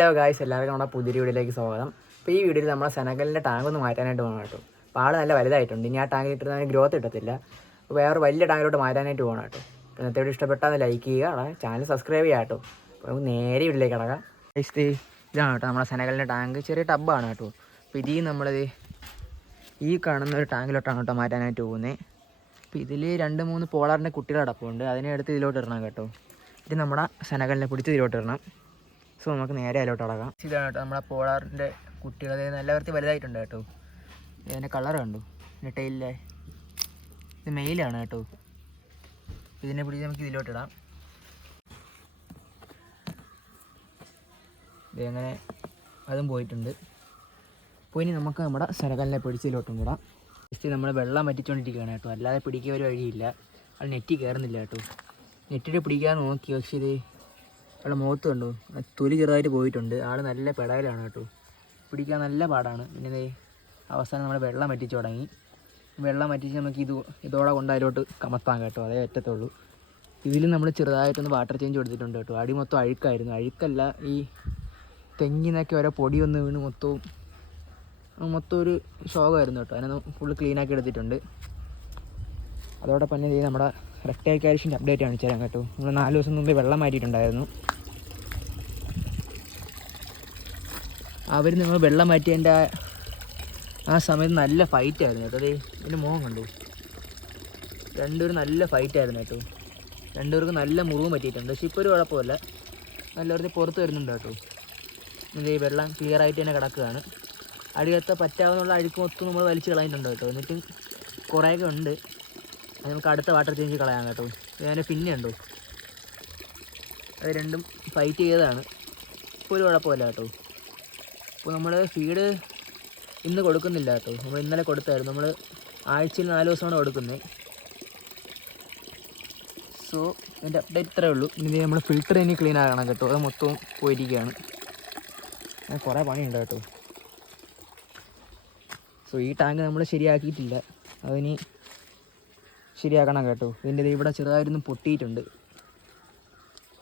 Hello guys, എല്ലാവർക്കും നമ്മുടെ പുതിയ വീഡിയോയിലേക്ക് സ്വാഗതം. അപ്പോൾ ഈ വീഡിയോയിൽ നമ്മളെ സെനഗലിൻ്റെ ടാങ്ക് ഒന്ന് മാറ്റാനായിട്ട് പോകണം കേട്ടോ. അപ്പോൾ ആൾ നല്ല വലുതായിട്ടുണ്ട്. ഇനി ആ ടാങ്കിൽ ഇട്ടിരുന്ന ഗ്രോത്ത് കിട്ടത്തില്ല. അപ്പോൾ വേറെ വലിയ ടാങ്കിലോട്ട് മാറ്റാനായിട്ട് പോകണം കേട്ടോ. അപ്പോൾ ഇന്നത്തെ വീഡിയോ ഇഷ്ടപ്പെട്ടാൽ ലൈക്ക് ചെയ്യുക, ചാനൽ സബ്സ്ക്രൈബ് ചെയ്യുക കേട്ടോ. അപ്പോൾ നേരെ വീട്ടിലേക്ക് കിടക്കാം. ഇതാണ് കേട്ടോ നമ്മുടെ സെനഗലിൻ്റെ ടാങ്ക്. ചെറിയ ടബ്ബാണ് കേട്ടോ. അപ്പോൾ ഇതിൽ നമ്മളത് ഈ കാണുന്ന ഒരു ടാങ്കിലോട്ടാണ് കേട്ടോ മാറ്റാനായിട്ട് പോകുന്നത്. അപ്പോൾ ഇതിൽ 2-3 പോളാറിൻ്റെ കുട്ടികൾ അടപ്പുണ്ട്. അതിനെ എടുത്ത് ഇതിലോട്ട് ഇടണം കേട്ടോ. ഇത് നമ്മുടെ സെനഗലിനെ പിടിച്ച് ഇതിലോട്ട് ഇടണം. സോ നമുക്ക് നേരെ അതിലോട്ട് അടക്കാം. ഇതാണ് കേട്ടോ നമ്മുടെ പോളാറിൻ്റെ കുട്ടികൾ. നല്ല വൃത്തി വലുതായിട്ടുണ്ട് കേട്ടോ. ഇതിൻ്റെ കളർ കണ്ടു, ഇതിൻ്റെ ടൈലിലെ ഇത് മെയിലാണ് കേട്ടോ. ഇതിനെ പിടിച്ച് നമുക്ക് ഇതിലോട്ടിടാം. ഇതങ്ങനെ അതും പോയിട്ടുണ്ട്. അപ്പോൾ ഇനി നമുക്ക് നമ്മുടെ സെനഗലിനെ പിടിച്ച് ഇതിലോട്ടും കൂടാം. ജസ്റ്റ് നമ്മൾ വെള്ളം വറ്റിച്ചുകൊണ്ടിരിക്കുകയാണ് കേട്ടോ. അല്ലാതെ പിടിക്കാൻ ഒരു വഴിയില്ല. അത് നെറ്റി കയറുന്നില്ല കേട്ടോ. നെറ്റിട്ട് പിടിക്കാൻ നോക്കി, പക്ഷേ ഇത് അവിടെ മുഖത്ത് കണ്ടു തൊലി ചെറുതായിട്ട് പോയിട്ടുണ്ട്. ആൾ നല്ല പെടയിലാണ് കേട്ടോ. പിടിക്കാൻ നല്ല പാടാണ്. പിന്നെ അവസാനം നമ്മൾ വെള്ളം വറ്റിച്ച് തുടങ്ങി. വെള്ളം വറ്റിച്ച് നമുക്ക് ഇതോടെ കൊണ്ട് അതിലോട്ട് കമത്താം കേട്ടോ. അതേ അറ്റത്തുള്ളൂ. ഇതിൽ നമ്മൾ ചെറുതായിട്ടൊന്ന് വാട്ടർ ചേഞ്ച് കൊടുത്തിട്ടുണ്ട് കേട്ടോ. അടി മൊത്തം അഴുക്കായിരുന്നു. അഴുക്കല്ല, ഈ തെങ്ങിനൊക്കെ ഓരോ പൊടി ഒന്ന് വീണ് മൊത്തം ഒരു ശോകമായിരുന്നു കേട്ടോ. അതിനെ ഫുള്ള് ക്ലീനാക്കി എടുത്തിട്ടുണ്ട്. അതോടൊപ്പം തന്നെ നമ്മുടെ റെക്ടൈൽ കാരിഷിൻ്റെ അപ്ഡേറ്റ് കാണിച്ചു തരാം കേട്ടോ. നമ്മൾ 4 ദിവസം മുമ്പേ വെള്ളം മാറ്റിയിട്ടുണ്ടായിരുന്നു. അവർ നിങ്ങൾ വെള്ളം മാറ്റിയതിൻ്റെ ആ സമയത്ത് നല്ല ഫൈറ്റായിരുന്നു കേട്ടോ. അതേ ഇതിൻ്റെ മുഖം കണ്ടു. രണ്ടുപേരും നല്ല ഫൈറ്റായിരുന്നു കേട്ടോ. രണ്ടുപേർക്കും നല്ല മുറിവും പറ്റിയിട്ടുണ്ട്. പക്ഷെ ഇപ്പോൾ ഒരു കുഴപ്പമില്ല. നല്ലവർക്ക് പുറത്ത് വരുന്നുണ്ട് കേട്ടോ. ഇത് വെള്ളം ക്ലിയർ ആയിട്ട് തന്നെ കിടക്കുകയാണ്. അടിയത്തെ പറ്റാവുന്നുള്ള അഴുക്ക് മൊത്തം നമ്മൾ വലിച്ച് കളഞ്ഞിട്ടുണ്ട് കേട്ടോ. എന്നിട്ടും കുറേയൊക്കെ ഉണ്ട്. അത് നമുക്ക് അടുത്ത വാട്ടർ ചേഞ്ച് കളയാം കേട്ടോ. ഞാൻ പിന്നെ ഉണ്ടോ, അത് രണ്ടും ഫൈറ്റ് ചെയ്തതാണ്. ഇപ്പോൾ ഒരു കുഴപ്പമില്ല കേട്ടോ. ഇപ്പോൾ നമ്മൾ ഫീഡ് ഇന്ന് കൊടുക്കുന്നില്ല കേട്ടോ. നമ്മൾ ഇന്നലെ കൊടുത്തായിരുന്നു. നമ്മൾ ആഴ്ചയിൽ 4 ദിവസമാണ് കൊടുക്കുന്നത്. സോ ഇതിൻ്റെ അപ്ഡേറ്റ് ഇത്രയേ ഉള്ളൂ. ഇനി നമ്മൾ ഫിൽറ്റർ ഇനി ക്ലീൻ ആക്കണം കേട്ടോ. അത് മൊത്തവും പോയിരിക്കുകയാണ്. അങ്ങനെ കുറേ പണിയുണ്ട് കേട്ടോ. സോ ഈ ടാങ്ക് നമ്മൾ ശരിയാക്കിയിട്ടില്ല. അതിന് ശരിയാക്കണം കേട്ടോ. ഇതിൻ്റെ ഇവിടെ ചെറുതായിട്ടൊന്നും പൊട്ടിയിട്ടുണ്ട്.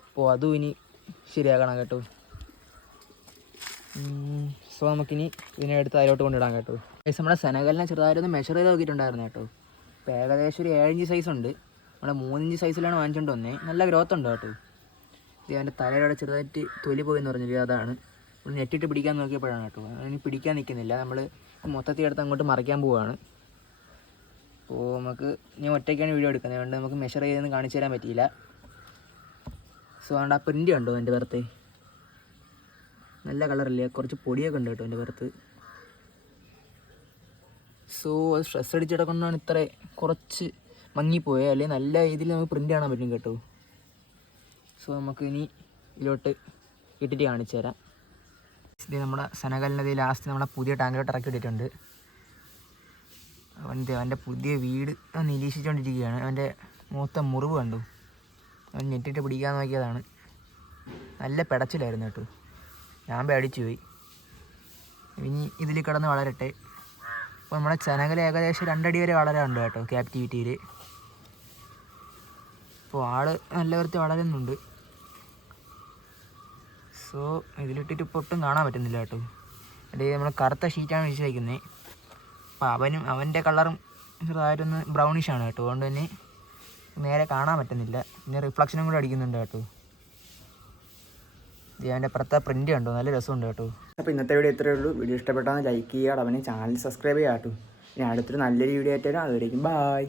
അപ്പോൾ അതും ഇനി ശരിയാക്കണം കേട്ടോ. സോ നമുക്കിനി ഇതിനെ എടുത്ത് അതിലോട്ട് കൊണ്ടിടാം കേട്ടോ. നമ്മുടെ സെനഗലിനെ ചെറുതായിട്ടൊന്ന് മെഷർ ചെയ്ത് നോക്കിയിട്ടുണ്ടായിരുന്നു കേട്ടോ. ഇപ്പോൾ ഏകദേശം ഒരു 7 ഇഞ്ച് സൈസ് ഉണ്ട്. നമ്മുടെ 3 ഇഞ്ച് സൈസിലാണ് വാങ്ങിച്ചുകൊണ്ട് വന്നത്. നല്ല ഗ്രോത്ത് ഉണ്ട് കേട്ടോ. ഇത് അതിൻ്റെ തലയുടെ ചെറുതായിട്ട് തൊലി പോയെന്ന് പറഞ്ഞില്ല, അതാണ്. നെറ്റിട്ട് പിടിക്കാൻ നോക്കിയപ്പോഴാണ് കേട്ടോ. അതിന് പിടിക്കാൻ നിൽക്കുന്നില്ല. നമ്മൾ മൊത്തത്തിൽ എടുത്ത് അങ്ങോട്ട് മറിക്കാൻ പോവുകയാണ്. അപ്പോൾ നമുക്ക് ഞാൻ ഒറ്റയ്ക്കാണ് വീഡിയോ എടുക്കുന്നത്. അതുകൊണ്ട് നമുക്ക് മെഷർ ചെയ്തൊന്നും കാണിച്ചു തരാൻ പറ്റിയില്ല. സോ അതുകൊണ്ട് ആ പ്രിൻ്റ് കണ്ടോ എൻ്റെ പുറത്ത്, നല്ല കളറില്ല, കുറച്ച് പൊടിയൊക്കെ ഉണ്ട് കേട്ടോ എൻ്റെ പുറത്ത്. സോ അത് സ്ട്രെസ് അടിച്ചിടക്കൊണ്ടാണ് ഇത്ര കുറച്ച് മങ്ങിപ്പോയത്. അല്ലെങ്കിൽ നല്ല രീതിയിൽ നമുക്ക് പ്രിൻ്റ് കാണാൻ പറ്റും കേട്ടോ. സോ നമുക്ക് ഇനി ഇതിലോട്ട് ഇട്ടിട്ട് കാണിച്ചു തരാം. ഇത് നമ്മുടെ സെനഗലിൻ്റെ ലാസ്റ്റ് നമ്മുടെ പുതിയ ടാങ്കിലോട്ട് ഇറക്കി ഇട്ടിട്ടുണ്ട്. അവൻ്റെ പുതിയ വീട് നിരീക്ഷിച്ചുകൊണ്ടിരിക്കുകയാണ്. അവൻ്റെ മൊത്തം മുറിവ് കണ്ടു. അവൻ നെറ്റിട്ട് പിടിക്കാൻ നോക്കിയതാണ്. നല്ല പിടച്ചിലായിരുന്നു കേട്ടോ. ഞാൻ പേടിച്ചു പോയി. ഇനി ഇതിൽ കിടന്ന് വളരട്ടെ. അപ്പോൾ നമ്മുടെ സെനഗൽ ഏകദേശം 2 അടി വരെ വളരാറുണ്ട് കേട്ടോ ക്യാപ്റ്റിവിറ്റിയിൽ. അപ്പോൾ ആൾ നല്ല വൃത്തി വളരുന്നുണ്ട്. സോ ഇതിലിട്ടിട്ട് ഇപ്പോൾ ഒട്ടും കാണാൻ പറ്റുന്നില്ല കേട്ടോ. അല്ലെങ്കിൽ നമ്മൾ കറുത്ത ഷീറ്റാണ് വിരിച്ച് വയ്ക്കുന്നത്. അപ്പോൾ അവൻ്റെ കളറും ചെറുതായിട്ടൊന്ന് ബ്രൗണിഷാണ് കേട്ടോ. അതുകൊണ്ട് തന്നെ നേരെ കാണാൻ പറ്റുന്നില്ല. പിന്നെ റിഫ്ലക്ഷനും കൂടെ അടിക്കുന്നുണ്ട് കേട്ടോ. അവൻ്റെ പുറത്തെ പ്രിൻ്റ് കണ്ടോ, നല്ല രസമുണ്ട് കേട്ടോ. അപ്പോൾ ഇന്നത്തെ വീഡിയോ ഇത്രയേ ഉള്ളൂ. വീഡിയോ ഇഷ്ടപ്പെട്ടാൽ ലൈക്ക് ചെയ്യുക, അവനെ ചാനൽ സബ്സ്ക്രൈബ് ചെയ്യുക കേട്ടോ. ഇനി അടുത്തൊരു നല്ലൊരു വീഡിയോ ആയിട്ട് വരാം. അതുവരേക്കും ബായ്.